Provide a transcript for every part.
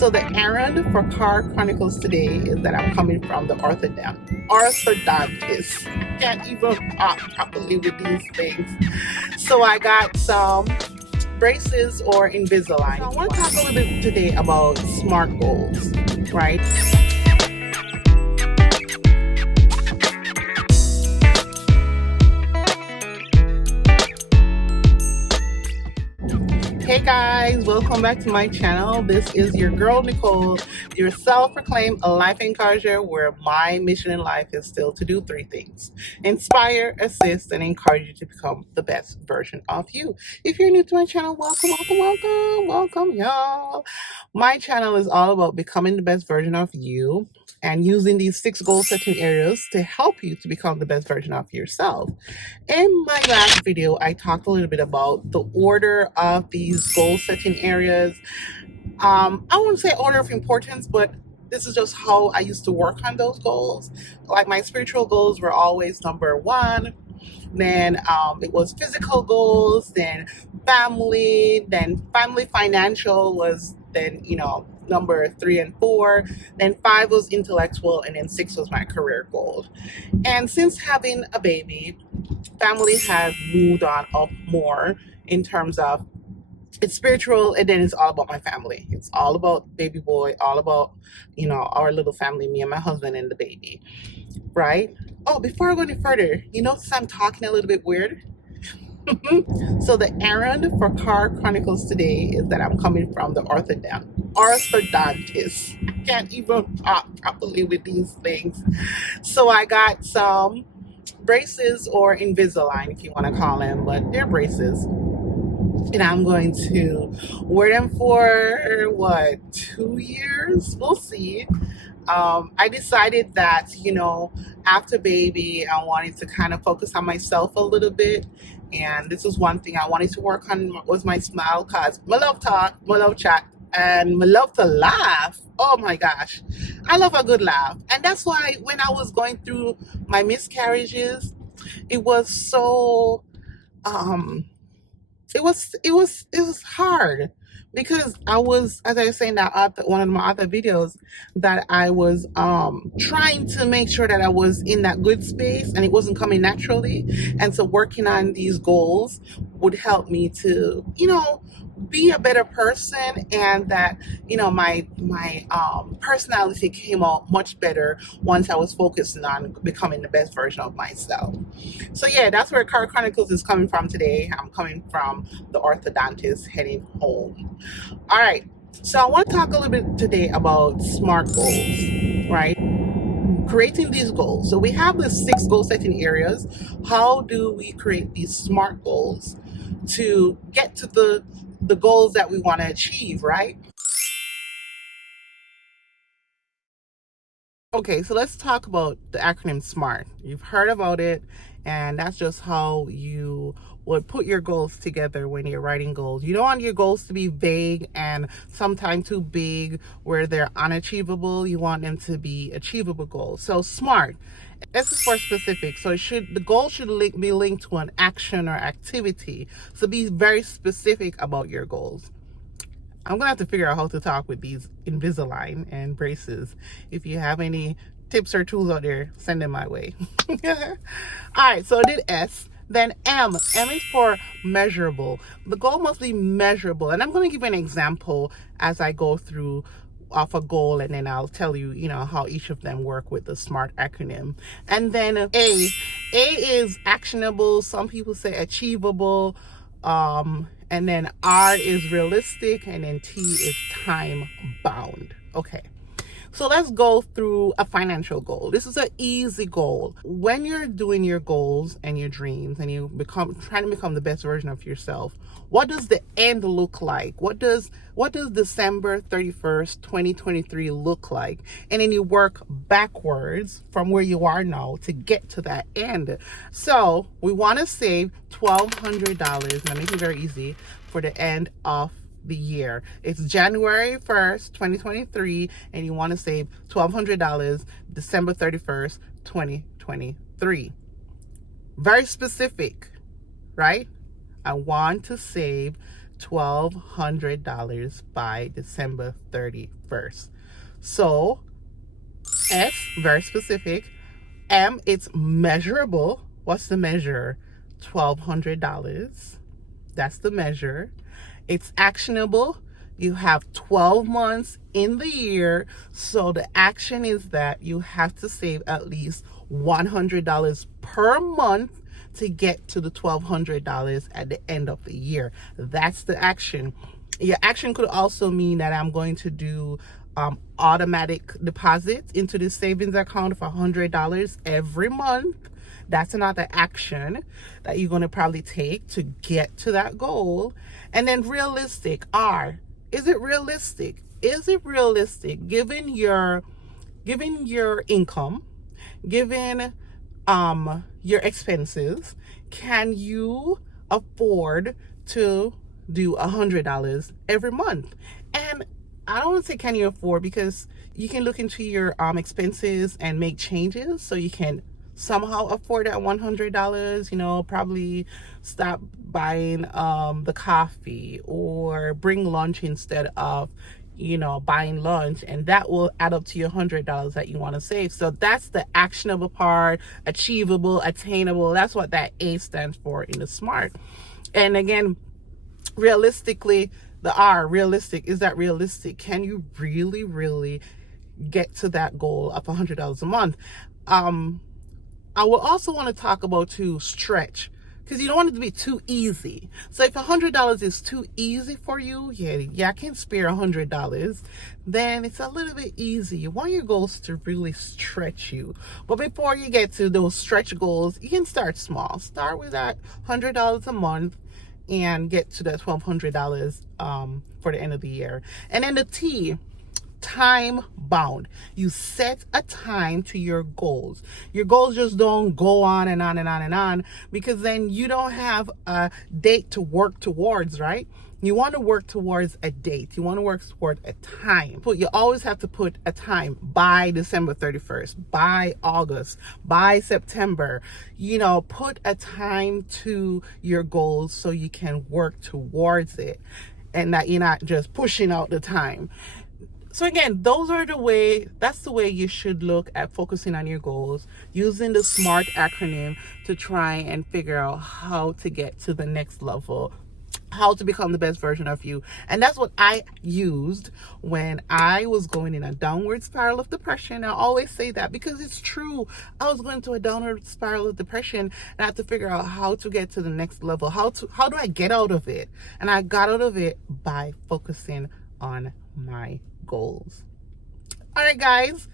So the errand for Car Chronicles today is that I'm coming from the orthodontist. Can't even talk properly with these things. So I got some braces or Invisalign. So I want to talk a little bit today about SMART goals, right? Hey guys, welcome back to my channel. This is your girl Nicole, your self-proclaimed life encourager, where my mission in life is still to do three things: inspire, assist, and encourage you to become the best version of you. If you're new to my channel, welcome y'all. My channel is all about becoming the best version of you and using these 6 goal setting areas to help you to become the best version of yourself. In my last video, I talked a little bit about the order of these goal setting areas. I wouldn't say order of importance, but this is just how I used to work on those goals. Like my spiritual goals were always number 1. Then it was physical goals, then family financial was then, number 3 and 4. Then 5 was intellectual, and then 6 was my career goal. And since having a baby, family has moved on up more in terms of it's spiritual, and then it's all about my family. It's all about baby boy, all about, our little family, me and my husband and the baby, right? Oh, before I go any further, you notice I'm talking a little bit weird? So the errand for Car Chronicles today is that I'm coming from the orthodontist. Can't even talk properly with these things. So I got some braces or Invisalign, if you want to call them, but they're braces. And I'm going to wear them for 2 years? We'll see. I decided that, after baby, I wanted to kind of focus on myself a little bit. And this was one thing I wanted to work on was my smile, because I love talk, I love chat, and I love to laugh. Oh my gosh, I love a good laugh. And that's why when I was going through my miscarriages, it was so it was hard, because I was, as I was saying that one of my other videos, that I was trying to make sure that I was in that good space and it wasn't coming naturally. And so working on these goals would help me to, be a better person, and that, my personality came out much better once I was focusing on becoming the best version of myself. So yeah, that's where Car Chronicles is coming from today. I'm coming from the orthodontist, heading home. All right, so I want to talk a little bit today about SMART goals, right? Creating these goals. So we have the 6 goal setting areas. How do we create these SMART goals to get to the goals that we want to achieve, right? Okay, so let's talk about the acronym SMART. You've heard about it, and that's just how you would put your goals together when you're writing goals. You don't want your goals to be vague and sometimes too big where they're unachievable. You want them to be achievable goals. So SMART, this is for specific. So the goal should be linked to an action or activity. So be very specific about your goals. I'm gonna have to figure out how to talk with these Invisalign and braces. If you have any tips or tools out there, send them my way. All right, so I did S. Then M. M is for measurable. The goal must be measurable. And I'm going to give an example as I go through off a goal, and then I'll tell you, how each of them work with the SMART acronym. And then A. A is actionable. Some people say achievable. And then R is realistic, and then T is time bound. Okay. So let's go through a financial goal. This is an easy goal. When you're doing your goals and your dreams and you trying to become the best version of yourself, what does the end look like? What does December 31st, 2023 look like? And then you work backwards from where you are now to get to that end. So we want to save $1,200. Let me make it very easy for the end of the year. It's January 1st, 2023, and you want to save $1,200 December 31st, 2023. Very specific, right? I want to save $1,200 by December 31st. So S, very specific. M, it's measurable. What's the measure? $1,200. That's the measure. It's actionable. You have 12 months in the year. So the action is that you have to save at least $100 per month to get to the $1,200 at the end of the year. That's the action. Your action could also mean that I'm going to do automatic deposits into the savings account for $100 every month. That's another action that you're going to probably take to get to that goal. And then realistic, R, is it realistic? Is it realistic given your income, given your expenses? Can you afford to do $100 every month? And I don't want to say can you afford, because you can look into your expenses and make changes so you can somehow afford that $100. You know, probably stop buying the coffee, or bring lunch instead of, you know, buying lunch, and that will add up to your $100 that you want to save. So that's the actionable part. Achievable, attainable, that's what that A stands for in the SMART. And again, realistically, the R, realistic, is that realistic? Can you really get to that goal of $100 a month? I will also want to talk about to stretch, because you don't want it to be too easy. So if $100 is too easy for you, yeah, I can spare $100, then it's a little bit easy. You want your goals to really stretch you. But before you get to those stretch goals, you can start small. Start with that $100 a month and get to that $1,200 for the end of the year. And then the T, time bound. You set a time to your goals. Your goals just don't go on and on and on and on, because then you don't have a date to work towards, right? You want to work towards a date. You want to work towards a time. But you always have to put a time by December 31st, by August, by September. You know, put a time to your goals so you can work towards it, and that you're not just pushing out the time. So again, that's the way you should look at focusing on your goals, using the SMART acronym to try and figure out how to get to the next level, how to become the best version of you. And that's what I used when I was going in a downward spiral of depression. I always say that because it's true. I was going to a downward spiral of depression, and I had to figure out how to get to the next level. How do I get out of it? And I got out of it by focusing on my goals. All right, guys.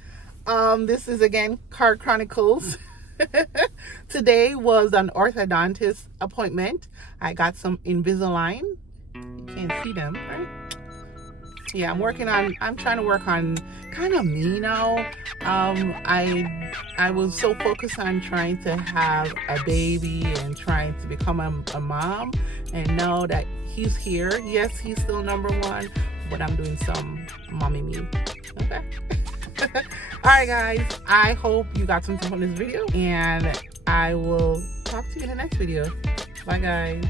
This is again Chronicles. Today was an orthodontist appointment. I got some Invisalign. You can't see them, right? Yeah, I'm trying to work on kind of me now. I was so focused on trying to have a baby and trying to become a mom, and know that he's here. Yes, he's still number one, but I'm doing some mommy me. Okay. All right, guys, I hope you got something from this video, and I will talk to you in the next video. Bye, guys.